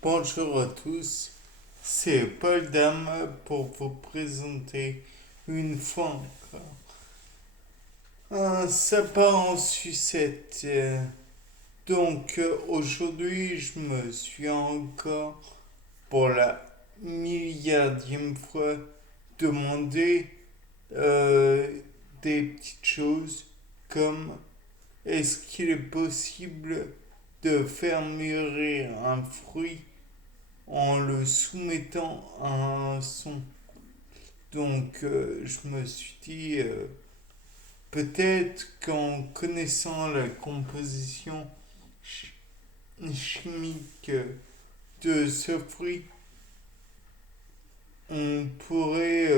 Bonjour à tous, c'est Paul Dame pour vous présenter une fois encore un sapin en sucette. Aujourd'hui, je me suis encore pour la milliardième fois demandé euh, des petites choses comme est-ce qu'il est possible de faire mûrir un fruit en le soumettant à un son. Je me suis dit, peut-être qu'en connaissant la composition chimique de ce fruit, on pourrait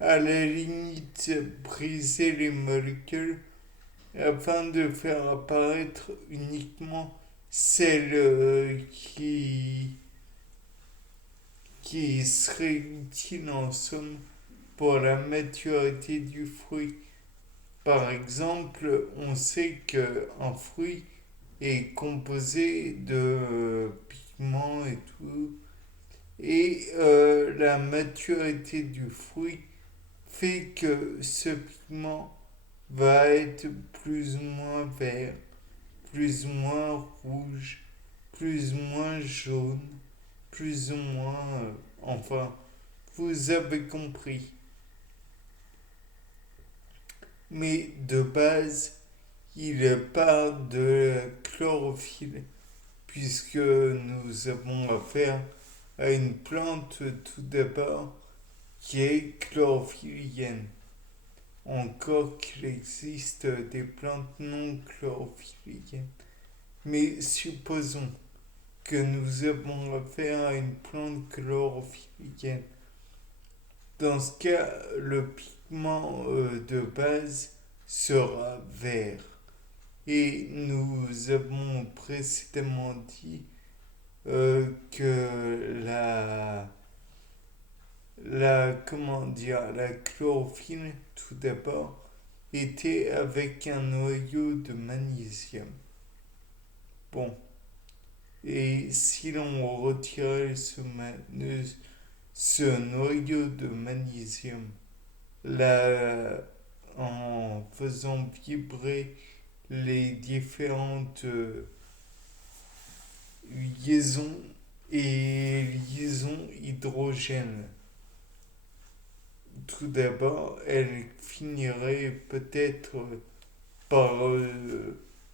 à la limite briser les molécules afin de faire apparaître uniquement celles qui seraient utiles en somme pour la maturité du fruit. Par exemple, on sait qu'un fruit est composé de pigments et tout, et la maturité du fruit fait que ce pigment va être plus ou moins vert, plus ou moins rouge, plus ou moins jaune, plus ou moins... enfin, vous avez compris. Mais de base, il part de la chlorophylle, puisque nous avons affaire à une plante tout d'abord qui est chlorophyllienne. Encore qu'il existe des plantes non chlorophylliennes. Mais supposons que nous avons affaire à une plante chlorophyllienne. Dans ce cas, le pigment de base sera vert. Et nous avons précédemment dit que la chlorophylle, tout d'abord, était avec un noyau de magnésium. Bon, et si l'on retirait ce noyau de magnésium, là, en faisant vibrer les différentes liaisons et liaisons hydrogènes. Tout d'abord, elles finiraient peut-être par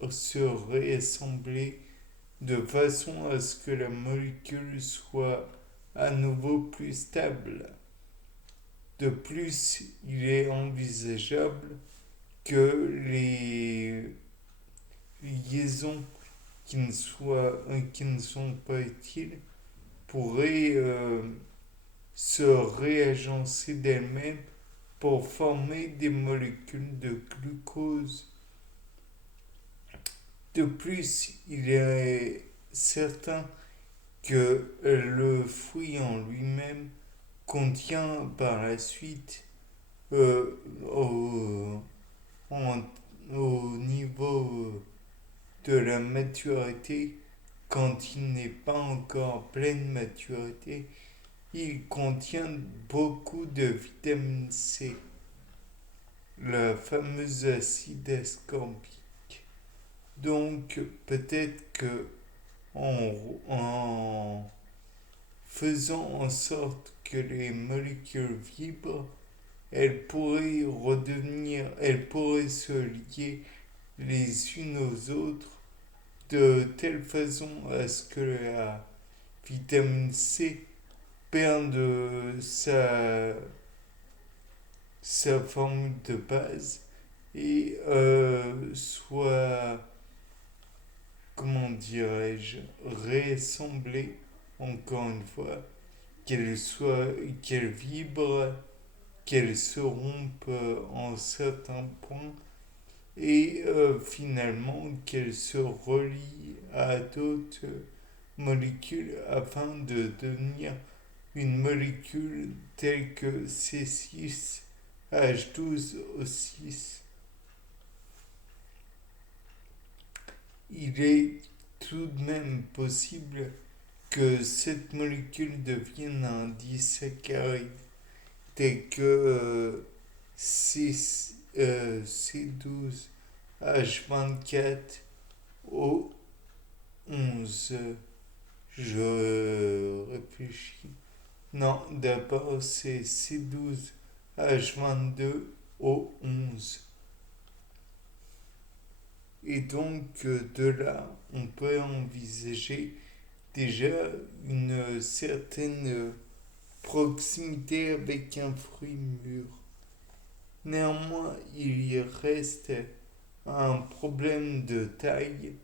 se réassembler de façon à ce que la molécule soit à nouveau plus stable. De plus, il est envisageable que les liaisons qui ne sont pas utiles pourraient se réagencer d'elles-mêmes pour former des molécules de glucose. De plus, il est certain que le fruit en lui-même contient par la suite euh, au, en- au niveau de la maturité, quand il n'est pas encore en pleine maturité, il contient beaucoup de vitamine C, le fameux acide ascorbique. Donc peut-être que en faisant en sorte que les molécules vibrent, elles pourraient se lier les unes aux autres de telle façon à ce que la vitamine C perde sa forme de base et soit, comment dirais-je, réassemblée encore une fois, qu'elle vibre, qu'elle se rompe en certains points et finalement qu'elle se relie à d'autres molécules afin de devenir une molécule telle que C6H12O6. Il est tout de même possible que cette molécule devienne un disaccharide tel que C12H24O11. Je réfléchis. Non, d'abord c'est C12H22O11. Et donc de là, on peut envisager déjà une certaine proximité avec un fruit mûr. Néanmoins, il y reste un problème de taille,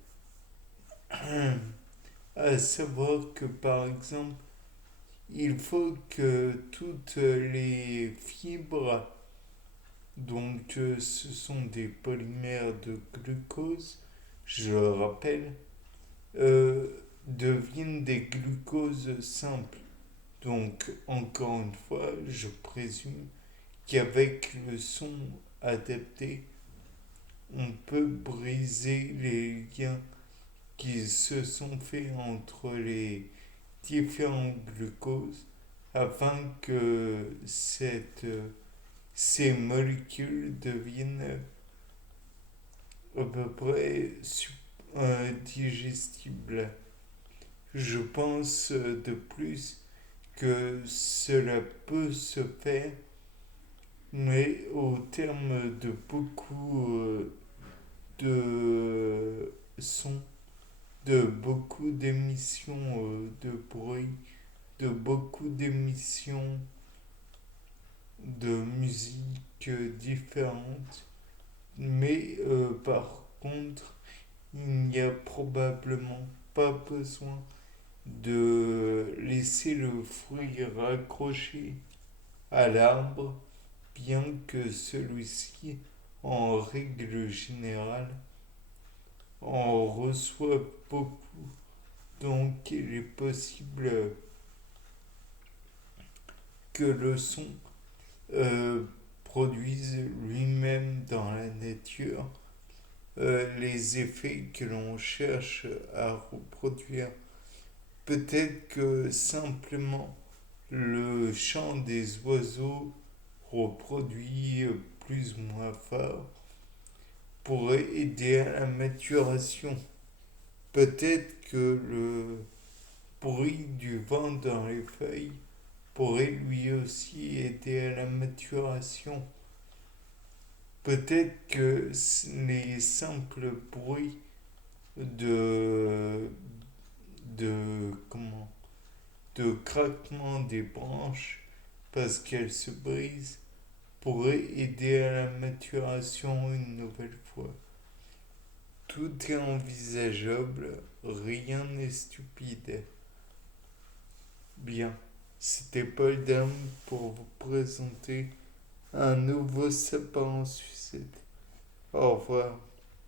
à savoir que par exemple, il faut que toutes les fibres, donc ce sont des polymères de glucose, je le rappelle, euh, deviennent des glucoses simples. Donc, encore une fois, je présume qu'avec le son adapté, on peut briser les liens qui se sont faits entre les différents glucoses afin que ces molécules deviennent à peu près digestibles. Je pense de plus que cela peut se faire, mais au terme de beaucoup de sons, de beaucoup d'émissions de bruit, de beaucoup d'émissions de musique différentes. Mais par contre, il n'y a probablement pas besoin de laisser le fruit raccroché à l'arbre, bien que celui-ci, en règle générale, en reçoit beaucoup. Donc il est possible que le son euh, produise lui-même dans la nature les effets que l'on cherche à reproduire. Peut-être que simplement le chant des oiseaux reproduit plus ou moins fort pourrait aider à la maturation. Peut-être que le bruit du vent dans les feuilles pourrait lui aussi aider à la maturation. Peut-être que les simples bruits de, comment, de craquement des branches parce qu'elles se brisent pourraient aider à la maturation une nouvelle fois. Tout est envisageable, rien n'est stupide. Bien, c'était Paul Dame pour vous présenter un nouveau sapin en sucette. Au revoir.